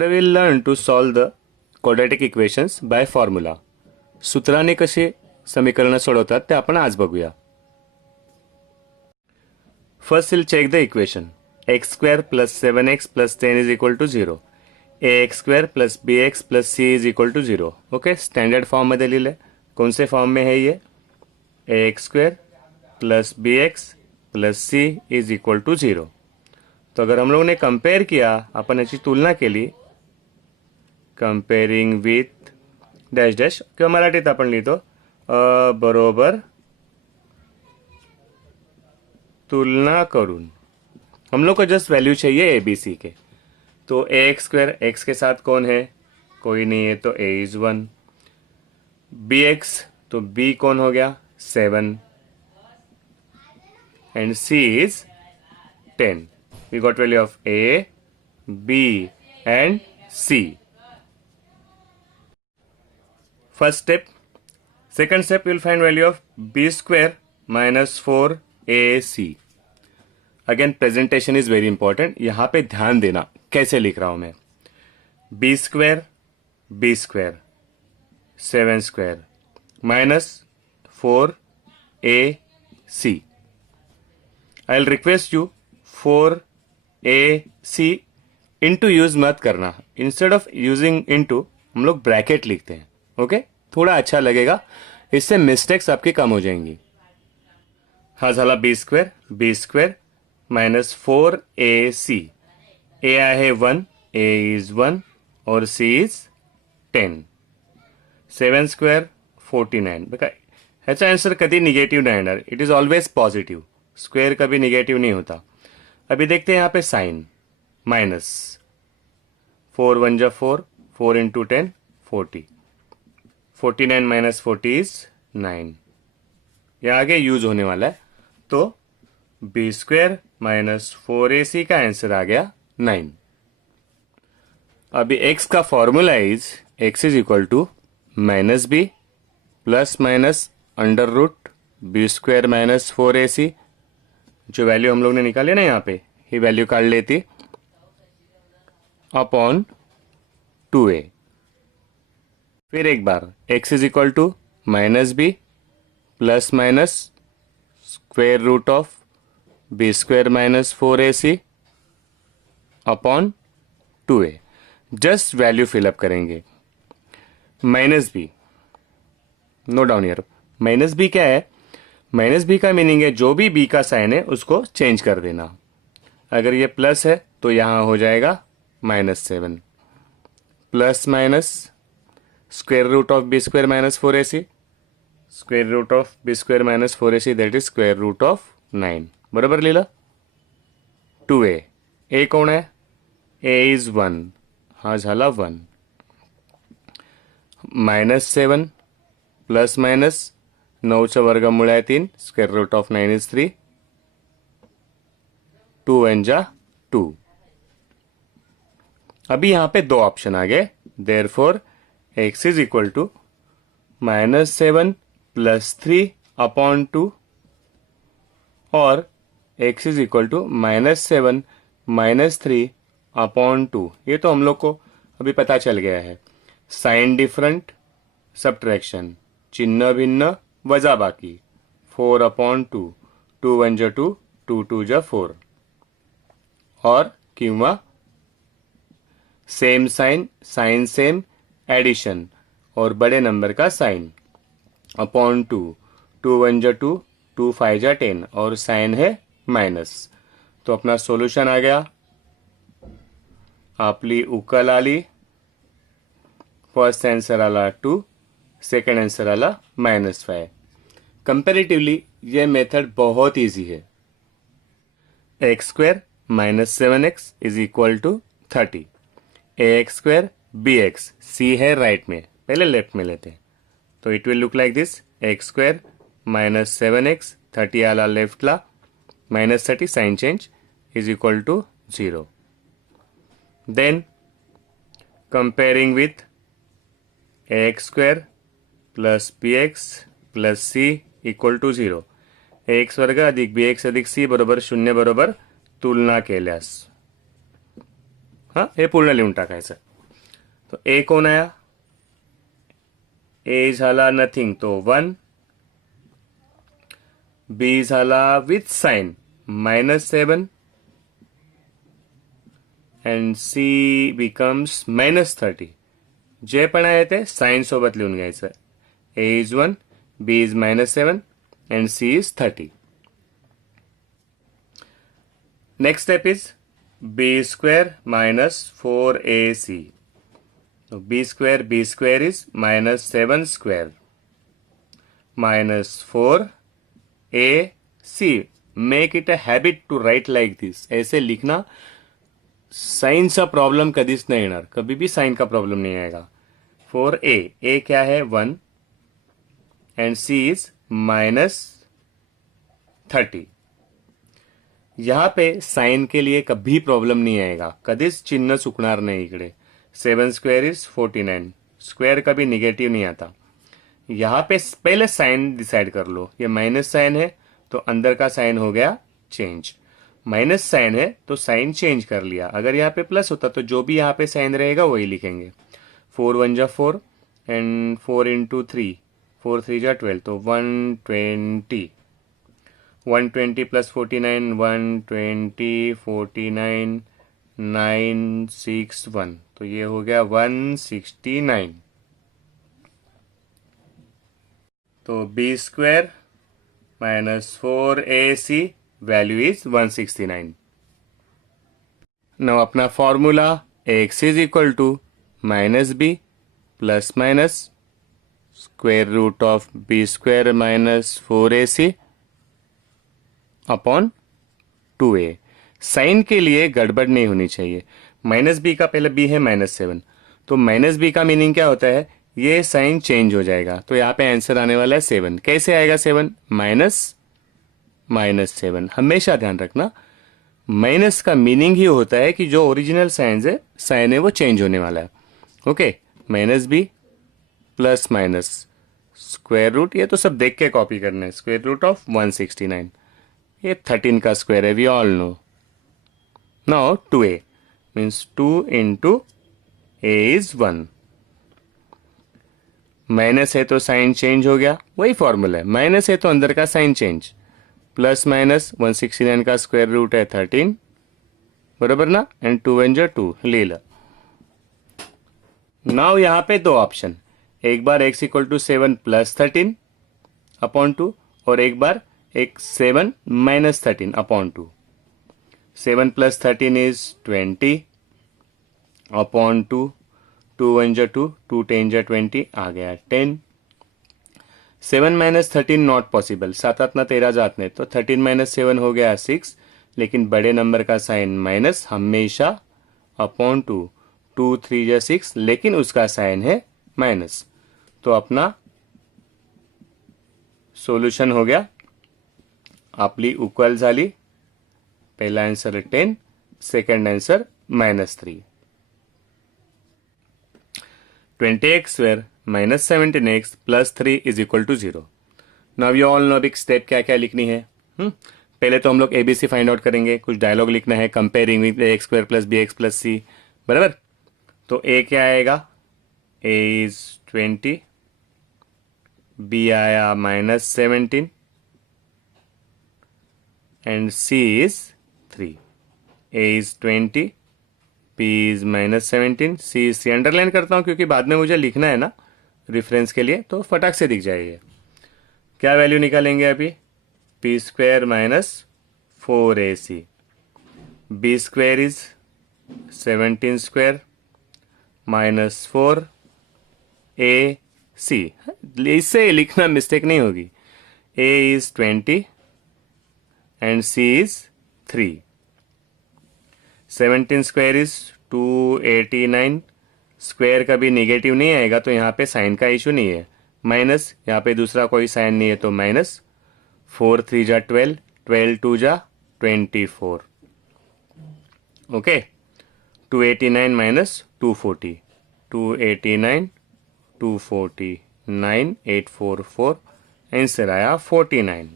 Today we will learn to solve the quadratic equations by formula. सूत्राने कसे समीकरण सोडवतात ते आपण आज बघूया. First we'll check the equation. x square plus 7x plus 10 is equal to 0. ax square plus bx plus c is equal to 0. Okay, standard form मध्ये लिहिले. कौन से फॉर्म में है ये? ax square plus bx plus c is equal to 0. तो अगर हम लोगों ने कंपेयर किया, अपन याची तुलना केली, कंपेरिंग विथ डॅश डॅश किंवा मराठीत आपण लिहितो बरोबर तुलना करून. हम लोग को जस्ट वैल्यू चाहिए ए बी सी के. तो ए एक्स स्क्वायर एक्स के साथ कौन है? कोई नहीं है, तो ए इज 1. बी एक्स, तो बी कौन हो गया? 7. And C is 10. We got value of A, B and C. First step. Second step, we will find value of B square minus 4AC. Again, presentation is very important. यहाँ पे ध्यान देना कैसे लिख रहा हूं मैं. B square, B square, 7 square minus 4AC. I'll request you 4AC into use मत करना. इंस्टेड ऑफ यूजिंग इंटू हम लोग ब्रैकेट लिखते हैं. ओके, थोड़ा अच्छा लगेगा, इससे मिस्टेक्स आपकी कम हो जाएंगी. हा झाला बी स्क्वेअर मायनस 4AC. ए आहे 1, ए इज 1 और सी इज 10. 7 स्क्वेअर 49. बघा, ह्याचा आन्सर कधी निगेटिव्ह नाही येणार. It is always positive. Square कभी निगेटिव्ह नहीं होता. अभी देखते हैं यहाँ पे साइन माइनस 4 1 जा 4, 4 इंटू 10 40. 49 minus 40 is 9. यह आगे यूज होने वाला है. तो बी स्क्वेयर माइनस 4AC का आंसर आ गया 9. अभी x का formula is x is equal to minus B plus minus under root B square minus 4AC. जो वैल्यू हम लोग ने निकाली ना यहाँ पे, ये वैल्यू काट लेती अपॉन 2a. फिर एक बार x is equal to minus B plus minus square root of B square minus 4AC upon 2a. Just value fill up करेंगे. Minus B, note down here. Minus B क्या है? माइनस बी का meaning है जो भी बी का sign है उसको चेंज कर देना. अगर ये प्लस है तो यहां हो जाएगा -7 plus minus square root of B square minus 4AC. Square root of B square minus 4AC that is square root of 9. बरोबर लिहिलं. 2a. ए कोण आहे? A is 1. हा झाला 1. -7 प्लस माइनस 9चं वर्गमूळ आहे 3. Square root of 9 is 3. 2 1 जा 2. अभी यहां पे दो ऑप्शन आ गए. Therefore x is equal to -7 plus 3 upon 2 और x is equal to -7 minus 3 upon 2. ये तो हम लोग को अभी पता चल गया है. साइन डिफरेंट, सब्ट्रैक्शन, चिन्ह भिन्न, वजा बाकी. 4 अपॉन 2. 2 1 जा 2, 2 2 जा 4. और किंवा same sign, sign same, addition और बड़े नंबर का साइन अपॉन 2. 2 1 जा 2, 2 5 जा 10 और साइन है माइनस. तो अपना सॉल्यूशन आ गया. आपली उकल आली. फर्स्ट आंसर आला 2, सेकंड आंसर आला -5. कंपैरेटिवली ये मेथड बहुत इजी है. X square minus 7x is equal to 30. A X square B X, C है राइट में, पहले लेफ्ट में लेते हैं. तो it will look like this. X square minus 7x, 30 आला लेफ्टला, -30 sign change is equal to 0. Then comparing with ax square plus bx plus c equal to 0. ax वर्ग अधिक bx अधिक c बरोबर 0 बरोबर तुलना केल्यास. हा, हे पूर्ण लिहून टाकायचं. तो ए कौन आया, ए झाला नथिंग तो 1, बी झाला with sign -7 and C becomes -30. जे पण आहे ते साइन सोबत लिहून घ्यायचं. A is 1, B is -7 and C is 30. Next step is B square -4ac. B square is -7 square -4ac. Make it a habit to write like this. ऐसे लिखना. साइनचा problem कधीच नाही येणार, कभी भी साइन का प्रॉब्लम नहीं आएगा. 4a, ए क्या है 1 एंड सी इज -30. यहां पे साइन के लिए कभी प्रॉब्लम नहीं आएगा, कधीच चिन्ह चुकणार नाही इकडे. 7 स्क्वेअर इज 49. स्क्वेअर कभी निगेटिव नहीं आता. यहां पे पहले साइन डिसाइड कर लो. ये माइनस साइन है तो अंदर का साइन हो गया चेंज, माइनस साइन है तो साइन चेंज कर लिया. अगर यहाँ पे प्लस होता तो जो भी यहाँ पे साइन रहेगा वही लिखेंगे. 4 1 जा 4 एंड 4 इंटू 3, 4 3 जा 12 तो 120. 120 प्लस 49, 120, 49, 961 तो ये हो गया 169. तो B square -4ac value is 169. Now अपना formula x is equal to -b plus minus square root of B square -4ac upon 2a. Sign के लिए गड़बड़ नहीं होनी चाहिए. -b का पहले b है -7, तो -b का मीनिंग क्या होता है, ये साइन चेंज हो जाएगा. तो यहाँ पे आंसर आने वाला है 7. कैसे आएगा 7? -7. हमेशा ध्यान रखना, माइनस का मीनिंग ही होता है कि जो ओरिजिनल साइन है वो चेंज होने वाला है. Okay, -b plus minus square root, ये तो सब देख के कॉपी करना है. स्क्वायर रूट ऑफ 169, ये 13 का स्क्वायर है, we all know. Now 2a means 2 into a is 1. Minus है तो साइन चेंज हो गया, वही फॉर्मूला है. माइनस है तो अंदर का साइन चेंज. प्लस माइनस 169 का स्क्वायर रूट है 13, बराबर ना. एंड 2 1 जा 2 ले ला. नाउ यहाँ पे दो ऑप्शन, एक बार x equal to 7 plus 13 upon 2 और एक बार 7 minus 13 upon 2. 7 plus 13 is 20 upon 2. 2 1 जा 2, 2 10 जा 20 आ गया 10. 7 माइनस 13 नॉट पॉसिबल, 7 8 13 जात नहीं, तो 13 माइनस 7 हो गया 6. लेकिन बड़े नंबर का साइन माइनस हमेशा अपॉन 2. 2 3 जा 6 लेकिन उसका साइन है माइनस. तो अपना सोल्यूशन हो गया, आपली उकल झाली. पहला answer 10, second answer -3. 20x square -17x plus 3 is equal to 0. Now you all know अभी स्टेप क्या क्या लिखनी है. पहले तो हम लोग एबीसी फाइंड आउट करेंगे, कुछ डायलॉग लिखना है comparing with X square plus B X plus C, बराबर. तो ए क्या आएगा, ए इज 20, बी आया -17 and C is 3. A is 20, P is -17, C is 3. Underline करता हूं क्योंकि बाद में मुझे लिखना है ना रेफरेंस के लिए, तो फटाक से दिख जाएगी. क्या वैल्यू निकालेंगे अभी, P square -4ac. B square is 17 square -4ac. इससे लिखना मिस्टेक नहीं होगी. A is 20 and C is 3. 17 square is 289. Square कभी निगेटिव नहीं आएगा तो यहाँ पे साइन का इशू नहीं है. माइनस, यहाँ पे दूसरा कोई साइन नहीं है तो माइनस. 4 3 जा 12, 12 2 जा 24. ओके, 289 माइनस 240, 289 249 844, आंसर आया 49.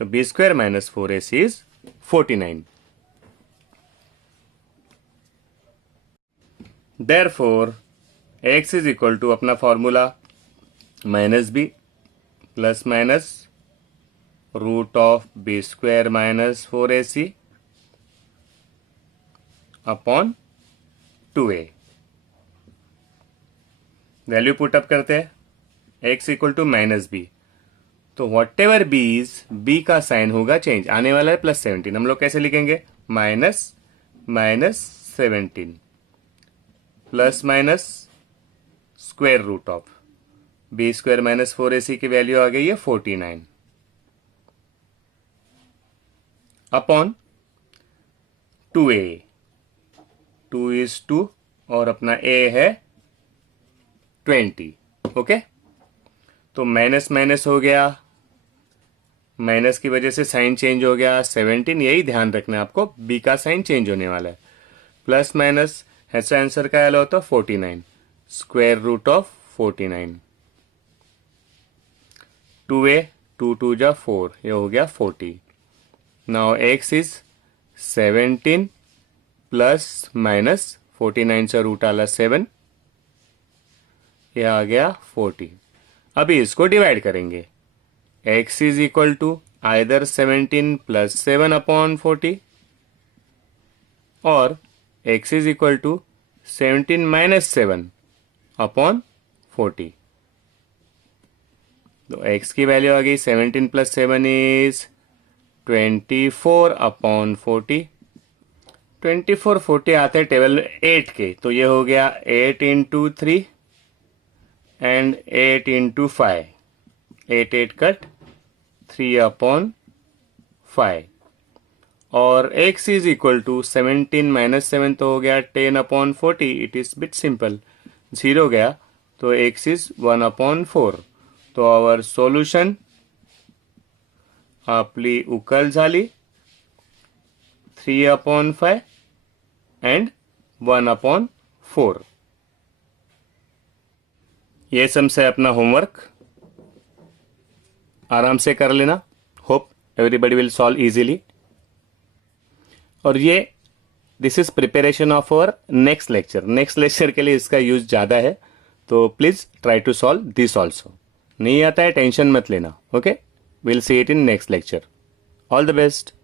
तो B square -4ac is 49. Therefore, x is equal to अपना formula minus B plus minus root of B square minus 4ac upon 2a। Value put up करते हैं x equal to minus B, तो whatever B is, B का sign होगा change, आने वाला है +17, हम लोग कैसे लिखेंगे minus minus 17 plus minus square root of B square minus 4ac की वैल्यू आ गई है 49 अपॉन 2a, 2 is 2 और अपना a है 20। ओके, तो माइनस माइनस हो गया, माइनस की वजह से साइन चेंज हो गया 17, यही ध्यान रखना है आपको, b का साइन चेंज होने वाला है। प्लस माइनस ऐसा आंसर का आया होता 49 स्क्वायर रूट ऑफ 49, 2a 2 2 जा 4, ये हो गया 40। Now x is 17 plus minus 49 से रूट आला 7, ये आ गया 40। अभी इसको डिवाइड करेंगे, x is equal to either 17 plus 7 upon 40 और x is equal to 17 minus 7 upon 40। तो x की वैल्यू आ गई 17 प्लस 7 इज 24 अपॉन 40। 24 40 आते हैं टेबल 8 के, तो ये हो गया 8 into 3 and 8 into 5, 8 8 cut 3 upon 5 और x is equal to 17 minus 7 तो हो गया 10 upon 40। It is bit simple, 0 गया तो x इज 1 अपॉन 4। तो आवर सोल्यूशन आपली उकल झाली 3 अपॉन 5 एंड 1 अपॉन 4। ये सम्स है अपना होमवर्क, आराम से कर लेना। Hope everybody will solve easily. और ये this is preparation of our next lecture. Next lecture के लिए इसका यूज ज़्यादा है, तो please try to solve this also. नहीं आता है टेंशन मत लेना। Okay, will see it in next lecture. All the best.